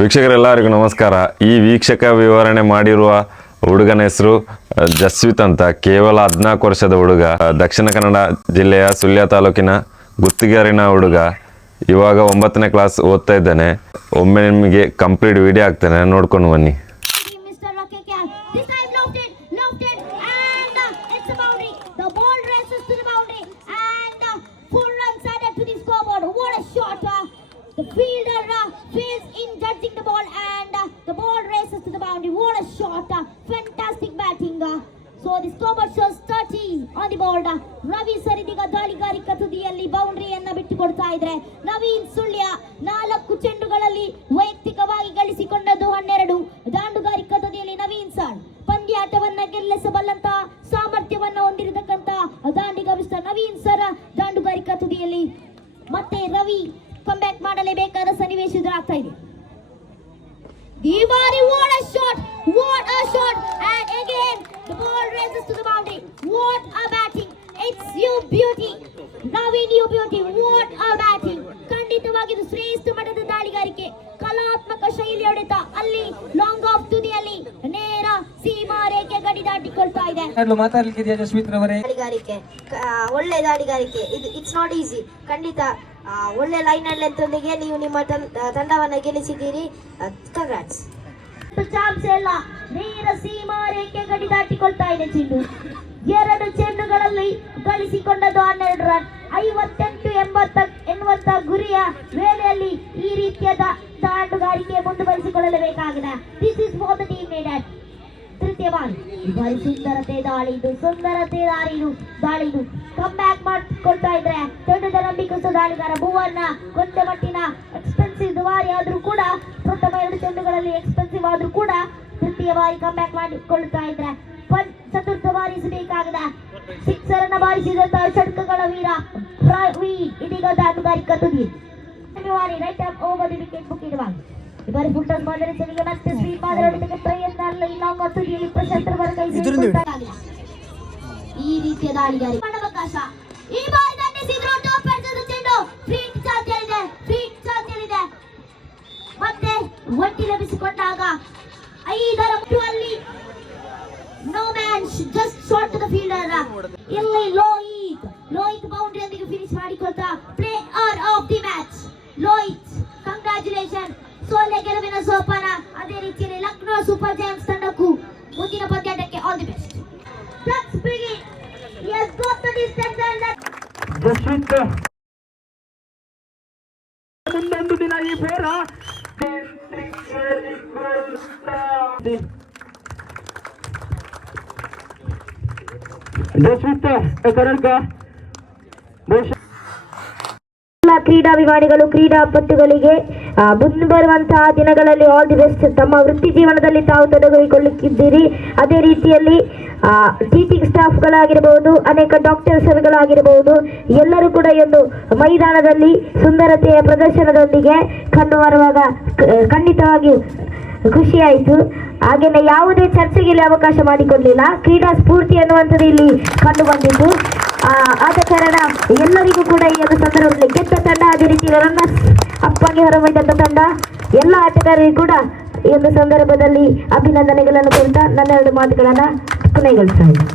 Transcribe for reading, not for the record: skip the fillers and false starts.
ವೀಕ್ಷಕರೆಲ್ಲರಿಗೂ ನಮಸ್ಕಾರ. ಈ ವೀಕ್ಷಕ ವಿವರಣೆ ಮಾಡಿರುವ ಹುಡುಗನ ಹೆಸರು ಜಸ್ವಿತ್ ಅಂತ. ಕೇವಲ 14 ವರ್ಷದ ಹುಡುಗ. ದಕ್ಷಿಣ ಕನ್ನಡ ಜಿಲ್ಲೆಯ ಸುಳ್ಯ ತಾಲೂಕಿನ ಗುತ್ತಿಗೆರಿನ ಹುಡುಗ. ಇವಾಗ 9ನೇ ಕ್ಲಾಸ್ ಓದ್ತಾ ಇದ್ದಾನೆ. ಒಮ್ಮೆ ನಿಮಗೆ ಕಂಪ್ಲೀಟ್ ವಿಡಿಯೋ ಹಾಕ್ತೇನೆ, ನೋಡ್ಕೊಂಡು ಬನ್ನಿ. The fielder fails in judging the ball and the ball races to the boundary. What a shot! Fantastic batting. So the scoreboard shows 30 on the board. Ravi Saridiga ದಾಳಿಗಾರಿಕ ತುದಿಯಲ್ಲಿ ಬೌಂಡರಿಯನ್ನ ಬಿಟ್ಟುಕೊಡ್ತಾ ಇದ್ರೆ ನವೀನ್ ಸುಳ್ಯ 4 ಚೆಂಡುಗಳಲ್ಲಿ ವೈಯಕ್ತಿಕವಾಗಿ ಗಳಿಸಿಕೊಂಡದ್ದು 12. ದಾಂಡುಗಾರಿಕ ತುದಿಯಲ್ಲಿ ನವೀನ್ ಸರ್ ಪಂದ್ಯಾಟವನ್ನ ಗೆಲ್ಲಿಸಬಲ್ಲಂತ ಸಾಮರ್ಥ್ಯವನ್ನ ಹೊಂದಿರತಕ್ಕಂತ ದಾಂಡಿಗ ಮಿಸ್ಟರ್ ನವೀನ್ ಸರ್ ದಾಂಡುಗಾರಿಕ ತುದಿಯಲ್ಲಿ ಮತ್ತೆ ರವಿ ಕಮ್ಬ್ಯಾಕ್ ಮಾಡಲೇಬೇಕಾದ ಸನ್ನಿವೇಶ ಎದುರಾಗ್ತಾ ಇದೆ. ಈ ಬಾರಿ what a shot and again the ball races to the boundary. What a batting, it's you beauty Naveen, you beauty, what a batting. ಖಂಡಿತವಾಗಿ ಇದು ಶ್ರೇಷ್ಠ ಮಟ್ಟದ ದಾಳಿಗಾರಿಕೆ, ಕಲಾತ್ಮಕ ಶೈಲಿ ಹೊಡೆತ. ಅಲ್ಲಿ ಲಾಂಗ್ ಆಫ್ ತುದಿಯಲ್ಲಿ ನೇರ ಸೀಮಾ ರೇಖೆ ಗಡಿ ದಾಟಿಕೊಳ್ತಾ ಇದೆ. ಮಾತಾಡಲಿಕ್ಕಿದೆಯಾ ಜಸ್ವಿತ್ ರವರೇ? ದಾಳಿಗಾರಿಕೆ ಒಳ್ಳೆ ದಾಳಿಗಾರಿಕೆ, ಇದು ಇಟ್ಸ್ ನಾಟ್ ಈಸಿ. ಖಂಡಿತ ಒಳ್ಳೆ ಲೈನ್ ಅಂತೊಂದಿಗೆ ನೀವು ನಿಮ್ಮ ತಂಡವನ್ನು ಗೆಲ್ಲಿಸಿದ್ದೀರಿ. ಕಂಗ್ರಾಟ್ಸ್. ಚಾನ್ಸ್ ಎಲ್ಲ ನೇರ ಸೀಮಾ ರೇಖೆ ಗಡಿ ದಾಟಿಕೊಳ್ತಾ ಇದೆ ಚೆಂಡು. 2 ಚೆಂಡುಗಳಲ್ಲಿ ಗಳಿಸಿಕೊಂಡದ್ದು 12 ರನ್. 58-80 ಗುರಿಯ ವೇಳೆಯಲ್ಲಿ ಈ ರೀತಿಯ ದಾಂಡುಗಾರಿಕೆ ಮುಂದುವರಿಸಿಕೊಳ್ಳಲೇಬೇಕಾಗಿದೆ. This is for the team maiden. ತೃತೀಯ ಬಾರಿ ಸುಂದರತೆ ದಾಳಿದು ಕಮ್ ಬ್ಯಾಕ್ ಮಾಡಿಕೊಳ್ತಾ ಇದ್ರೆ ತಂಡದ ನಂಬಿಕಸ್ಥ ದಾಳಿಗಾರ ಭುವನ್ನ ಕೊಂಚ ಮಟ್ಟಿನ ಎಕ್ಸ್ಪೆನ್ಸಿವ್ ದುಬಾರಿ ಆದ್ರೂ ಕೂಡ, ಪ್ರಥಮ 2 ಚೆಂಡುಗಳಲ್ಲಿ ಎಕ್ಸ್ಪೆನ್ಸಿವ್ ಆದ್ರೂ ಕೂಡ ತೃತೀಯ ಬಾರಿ ಕಮ್ ಬ್ಯಾಕ್ ಮಾಡಿಕೊಳ್ತಾ ಇದ್ರೆ ಚತುರ್ಥ ಬಾರಿಸಬೇಕಾಗಿದೆ. 6 ರನ್ನ ಬಾರಿಸಿದಂತಹ ಷಟ್ಕಗಳ ವೀರ ಇದೀಗ ದಾಂಡುಗಾರಿಕ ತುದಿ. Right up over the wicket book ಇಡುವಾಗ ಈ ಬಾರಿ ಫುಲ್ ಮಾದರಿಸಲಿಗೆ ಮತ್ತೆ ಸ್ವೀಪ್ ಮಾಡೋದಕ್ಕೆ ಪ್ರಯತ್ನ ಅಲ್ಲ. ಲಾಂಗ್ ಆಫ್ ತುದಿಯಲ್ಲಿ ಪ್ರಶಸ್ತ್ರ ವರ್ಗ ಈ ರೀತಿಯ ದಾಳಿಗಾರಿಕೆ ಅವಕಾಶ. ಈ ಬಾರಿ ದಂಡಿಸಿದ್ರು ಟಾಪ್ ಎಡ್ಜ್ ಚೆಂಡು ಫ್ರೀಟ್ ಚಾಲ್ತಿಯಲ್ಲಿದೆ. ಮತ್ತೆ ಒಟ್ಟಿ ಲಭಿಸಿಕೊಂಡಾಗ 5ರ ಮುಟ್ಟುವಲ್ಲಿ no man just shot to the fielder. ಇಲ್ಲಿ ಲೋಹಿತ್ ಬೌಂಡರಿಯೊಂದಿಗೆ ಫಿನಿಶ್ ಮಾಡಿಕೊಳ್ತಾ player of the match Lohith. Congratulation. ಸೋಲೆ ಗೆಲುವಿನ ಸೋಪಾನ. ಅದೇ ರೀತಿಯಲ್ಲಿ ಲಕ್ನೋ ಸೂಪರ್ ಜೈಂಟ್ಸ್ ತಂಡಕ್ಕೂ ಮುಂದಿನ ಪಂದ್ಯಾಟಕ್ಕೆ all the best. Let's begin. He has got the distance and that Jasvith ಮುಂದೊಂದು ದಿನ ಈ ಬೋರ ಜಸ್ವಿತ್ ಕರ್ನಾಟಕ ಕ್ರೀಡಾಭಿಮಾನಿಗಳು, ಕ್ರೀಡಾಪಟುಗಳಿಗೆ ಮುಂದೆ ಬರುವಂತಹ ದಿನಗಳಲ್ಲಿ ಆಲ್ ದಿ ಬೆಸ್ಟ್. ತಮ್ಮ ವೃತ್ತಿ ಜೀವನದಲ್ಲಿ ತಾವು ತೊಡಗಿಕೊಳ್ಳುತ್ತಿದ್ದೀರಿ. ಅದೇ ರೀತಿಯಲ್ಲಿ ಟೀಚಿಂಗ್ ಸ್ಟಾಫ್ಗಳಾಗಿರಬಹುದು, ಅನೇಕ ಡಾಕ್ಟರ್ಸ್ಗಳಾಗಿರಬಹುದು, ಎಲ್ಲರೂ ಕೂಡ ಈ ಒಂದು ಮೈದಾನದಲ್ಲಿ ಸುಂದರತೆಯ ಪ್ರದರ್ಶನದೊಂದಿಗೆ ಕಂಡು ಬರುವಾಗ ಖಂಡಿತವಾಗಿ ಖುಷಿಯಾಯಿತು. ಹಾಗೆಯೇ ಯಾವುದೇ ಚರ್ಚೆಗೆ ಇಲ್ಲಿ ಅವಕಾಶ ಮಾಡಿಕೊಡಲಿಲ್ಲ. ಕ್ರೀಡಾ ಸ್ಫೂರ್ತಿ ಅನ್ನುವಂಥದ್ದು ಇಲ್ಲಿ ಕಂಡು ಬಂದಿದ್ದು. ಆದ ಕಾರಣ ಎಲ್ಲರಿಗೂ ಕೂಡ ಈ ಒಂದು ಸಂದರ್ಭದಲ್ಲಿ ಗೆದ್ದ ತಂಡ, ಅದೇ ರೀತಿ ರನ್ನರ್ಸ್ ಅಪ್ಪಾಗಿ ಹೊರಬಂದಂಥ ತಂಡ, ಎಲ್ಲ ಆಟಗಾರರಿಗೂ ಕೂಡ ಈ ಒಂದು ಸಂದರ್ಭದಲ್ಲಿ ಅಭಿನಂದನೆಗಳನ್ನು ಕೊಡ್ತಾ ನನ್ನ 2 ಮಾತುಗಳನ್ನು ಕೊನೆಗೊಳಿಸ್ತಾ ಇದ್ದೀನಿ.